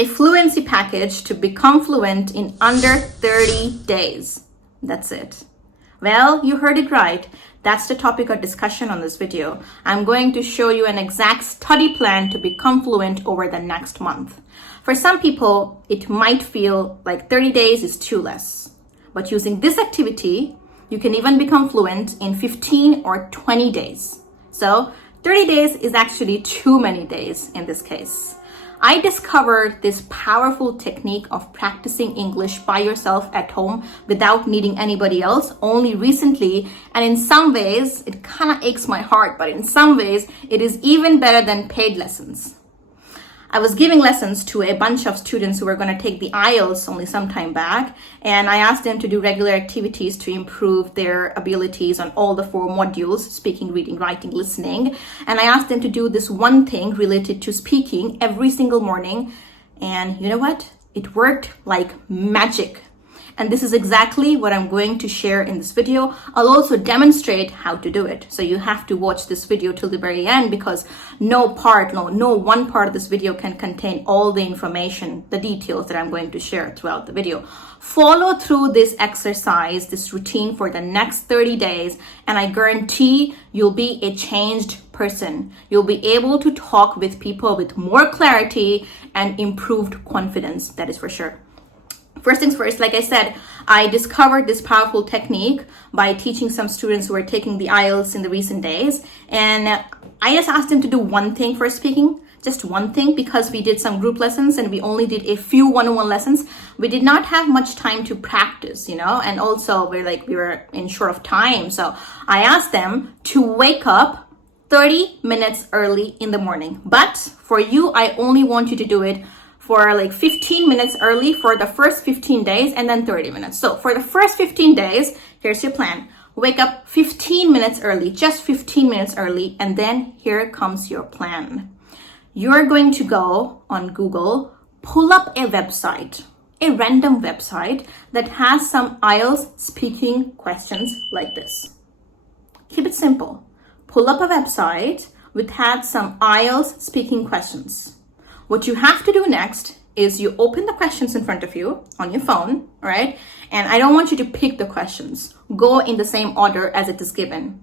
a fluency package to become fluent in under 30 days. That's it. Well, you heard it right. That's the topic of discussion on this video. I'm going to show you an exact study plan to become fluent over the next month. For some people, it might feel like 30 days is too less. But using this activity, you can even become fluent in 15 or 20 days. So 30 days is actually too many days in this case. I discovered this powerful technique of practicing English by yourself at home without needing anybody else only recently. And in some ways, it kind of aches my heart, but in some ways, it is even better than paid lessons. I was giving lessons to a bunch of students who were going to take the IELTS only some time back, and I asked them to do regular activities to improve their abilities on all the 4 modules, speaking, reading, writing, listening. And I asked them to do this one thing related to speaking every single morning. And you know what? It worked like magic. And this is exactly what I'm going to share in this video. I'll also demonstrate how to do it. So you have to watch this video till the very end, because no one part of this video can contain all the information, the details that I'm going to share throughout the video. Follow through this exercise, this routine for the next 30 days, and I guarantee you'll be a changed person. You'll be able to talk with people with more clarity and improved confidence, that is for sure. First things first, like I said, I discovered this powerful technique by teaching some students who were taking the IELTS in the recent days. And I just asked them to do one thing for speaking, just one thing, because we did some group lessons and we only did a few one-on-one lessons. We did not have much time to practice, and also we were in short of time. So I asked them to wake up 30 minutes early in the morning. But for you, I only want you to do it for 15 minutes early for the first 15 days and then 30 minutes. So for the first 15 days, here's your plan. Wake up 15 minutes early, just 15 minutes early, and then here comes your plan. You're going to go on Google, pull up a website, a random website that has some IELTS speaking questions like this. Keep it simple. Pull up a website which has some IELTS speaking questions. What you have to do next is you open the questions in front of you on your phone, all right? And I don't want you to pick the questions. Go in the same order as it is given.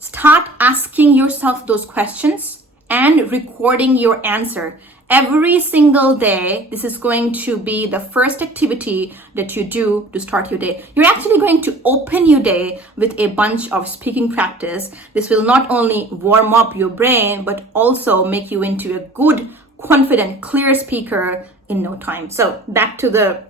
Start asking yourself those questions and recording your answer. Every single day, this is going to be the first activity that you do to start your day. You're actually going to open your day with a bunch of speaking practice. This will not only warm up your brain, but also make you into a good, confident, clear speaker in no time. So back to the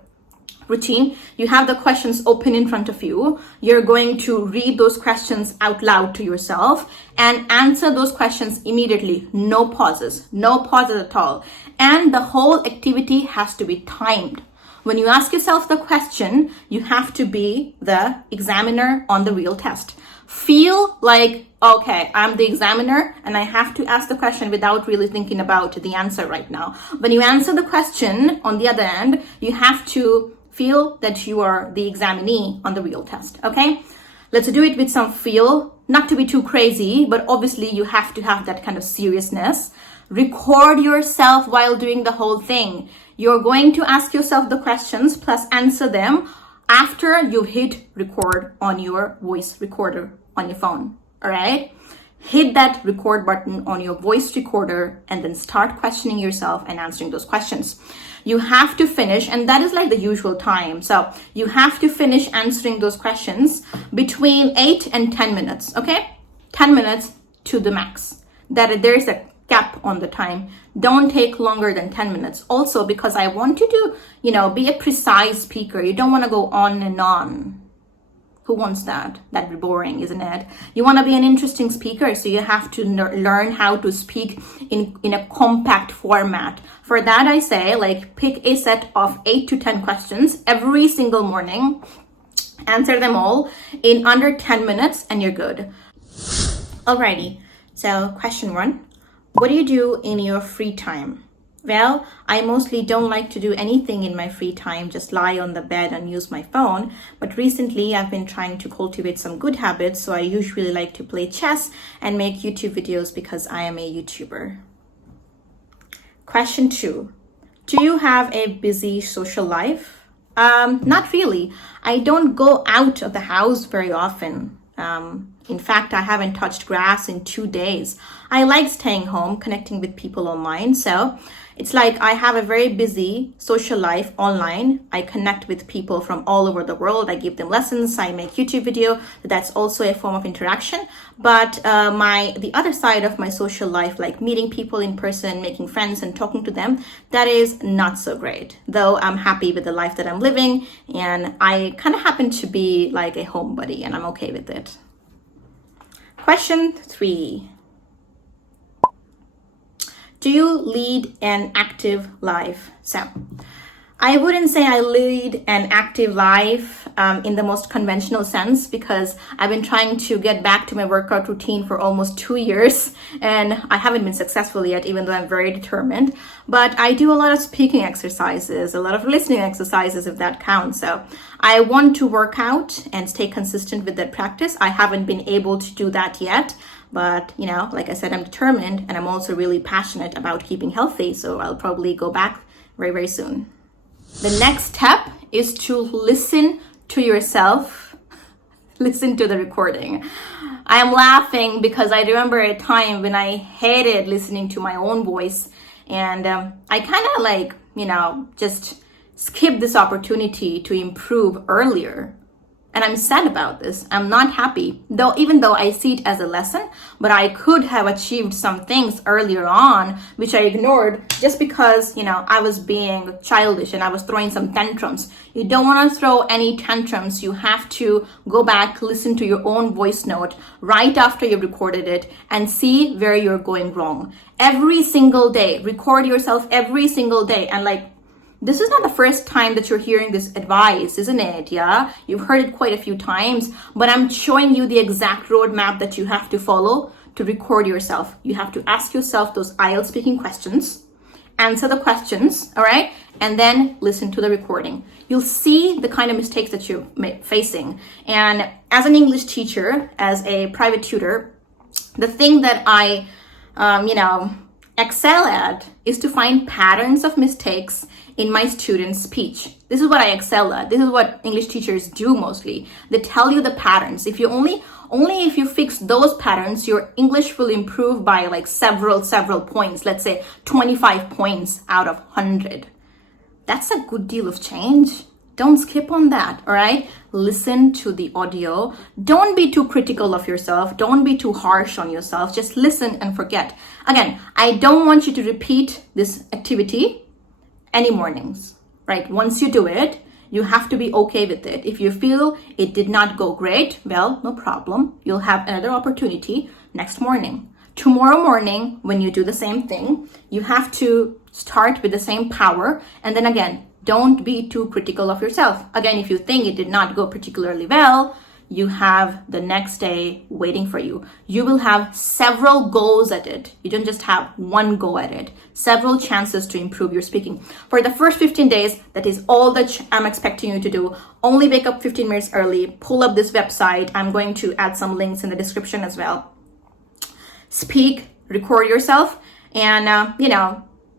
routine. You have the questions open in front of you. You're going to read those questions out loud to yourself and answer those questions immediately. No pauses at all. And the whole activity has to be timed. When you ask yourself the question, you have to be the examiner on the real test. Feel like, okay, I'm the examiner and I have to ask the question without really thinking about the answer right now. When you answer the question on the other end, you have to feel that you are the examinee on the real test, okay? Let's do it with some feel, not to be too crazy, but obviously you have to have that kind of seriousness. Record yourself while doing the whole thing. You're going to ask yourself the questions plus answer them after you hit record on your voice recorder on your phone, all right? Hit that record button on your voice recorder and then start questioning yourself and answering those questions. You have to finish, and that is like the usual time. So you have to finish answering those questions between 8 and 10 minutes, okay? 10 minutes to the max. That there's a cap on the time. Don't take longer than 10 minutes. Also, because I want you to, be a precise speaker. You don't want to go on and on. Who wants that? That'd be boring, isn't it? You want to be an interesting speaker, so you have to learn how to speak in a compact format. For that, I say, pick a set of 8 to 10 questions every single morning. Answer them all in under 10 minutes and you're good. Alrighty, so question 1. What do you do in your free time? Well, I mostly don't like to do anything in my free time, just lie on the bed and use my phone. But recently, I've been trying to cultivate some good habits, so I usually like to play chess and make YouTube videos because I am a YouTuber. Question 2. Do you have a busy social life? Not really. I don't go out of the house very often. In fact, I haven't touched grass in 2 days. I like staying home, connecting with people online. So it's like I have a very busy social life online. I connect with people from all over the world. I give them lessons. I make YouTube video. That's also a form of interaction. But the other side of my social life, like meeting people in person, making friends and talking to them, that is not so great. Though I'm happy with the life that I'm living, and I kind of happen to be like a homebody, and I'm okay with it. Question 3. Do you lead an active life? So I wouldn't say I lead an active life in the most conventional sense, because I've been trying to get back to my workout routine for almost 2 years and I haven't been successful yet, even though I'm very determined. But I do a lot of speaking exercises, a lot of listening exercises, if that counts. So I want to work out and stay consistent with that practice. I haven't been able to do that yet. But, like I said, I'm determined, and I'm also really passionate about keeping healthy. So I'll probably go back very, very soon. The next step is to listen to yourself. Listen to the recording. I am laughing because I remember a time when I hated listening to my own voice. And I kind of just skipped this opportunity to improve earlier. And I'm sad about this. I'm not happy, even though I see it as a lesson, but I could have achieved some things earlier on, which I ignored just because, I was being childish and I was throwing some tantrums. You don't want to throw any tantrums. You have to go back, listen to your own voice note right after you've recorded it and see where you're going wrong. Every single day, record yourself every single day. And this is not the first time that you're hearing this advice, isn't it? Yeah, you've heard it quite a few times, but I'm showing you the exact roadmap that you have to follow to record yourself. You have to ask yourself those IELTS speaking questions, answer the questions, all right? And then listen to the recording. You'll see the kind of mistakes that you're facing. And as an English teacher, as a private tutor, the thing that I, excel at is to find patterns of mistakes in my students' speech. This is what I excel at. This is what English teachers do mostly. They tell you the patterns. If you only if you fix those patterns, your English will improve by several points. Let's say 25 points out of 100. That's a good deal of change. Don't skip on that, all right? Listen to the audio. Don't be too critical of yourself. Don't be too harsh on yourself. Just listen and forget. Again, I don't want you to repeat this activity any mornings, right? Once you do it, you have to be okay with it. If you feel it did not go great, well, no problem. You'll have another opportunity next morning. Tomorrow morning, when you do the same thing, you have to start with the same power. And then again, don't be too critical of yourself. Again, if you think it did not go particularly well, you have the next day waiting for you. You will have several goes at it. You don't just have one go at it. Several chances to improve your speaking. For the first 15 days, that is all that I'm expecting you to do. Only wake up 15 minutes early. Pull up this website. I'm going to add some links in the description as well. Speak, record yourself. And,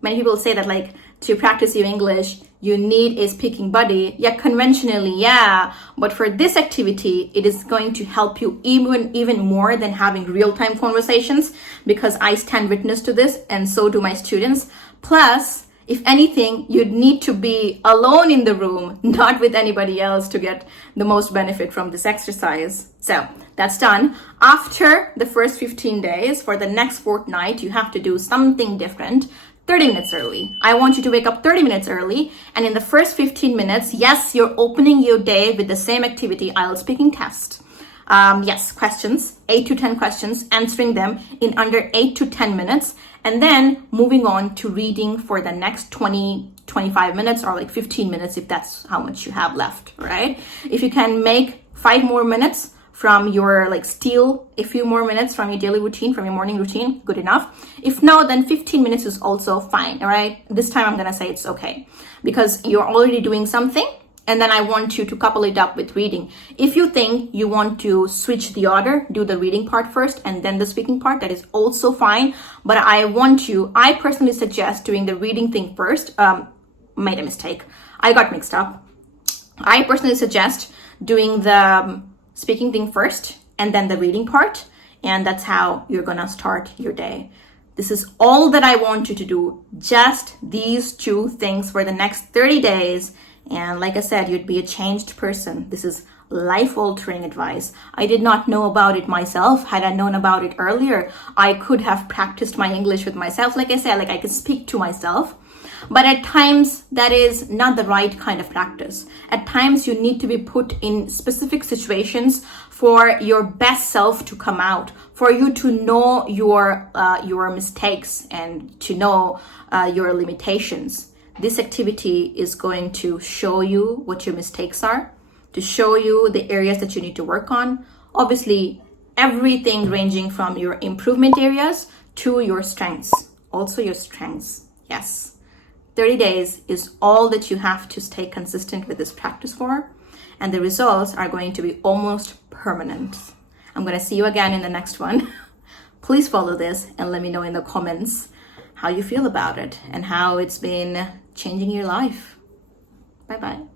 many people say that to practice your English, you need a speaking buddy. Yeah, conventionally, yeah. But for this activity, it is going to help you even more than having real-time conversations, because I stand witness to this and so do my students. Plus, if anything, you'd need to be alone in the room, not with anybody else, to get the most benefit from this exercise. So that's done. After the first 15 days, for the next fortnight, you have to do something different. 30 minutes early. I want you to wake up 30 minutes early. And in the first 15 minutes, yes, you're opening your day with the same activity, IELTS speaking test. Yes, questions, 8 to 10 questions, answering them in under 8 to 10 minutes. And then moving on to reading for the next 25 minutes or 15 minutes, if that's how much you have left, right? If you can make 5 more minutes from your steal a few more minutes from your daily routine, from your morning routine, good enough. If no, then 15 minutes is also fine, all right? This time I'm gonna say it's okay, because you're already doing something, and then I want you to couple it up with reading. If you think you want to switch the order, do the reading part first and then the speaking part, that is also fine. But I personally suggest doing the reading thing first, made a mistake. I got mixed up. I personally suggest doing the speaking thing first and then the reading part. And that's how you're gonna start your day. This is all that I want you to do. Just these 2 things for the next 30 days. And like I said, you'd be a changed person. This is life-altering advice. I did not know about it myself. Had I known about it earlier, I could have practiced my English with myself. Like I said, like I could speak to myself. But at times, that is not the right kind of practice. At times, you need to be put in specific situations for your best self to come out, for you to know your mistakes and to know your limitations. This activity is going to show you what your mistakes are, to show you the areas that you need to work on. Obviously, everything ranging from your improvement areas to your strengths. Also your strengths, yes. 30 days is all that you have to stay consistent with this practice for, and the results are going to be almost permanent. I'm going to see you again in the next one. Please follow this and let me know in the comments how you feel about it and how it's been changing your life. Bye-bye.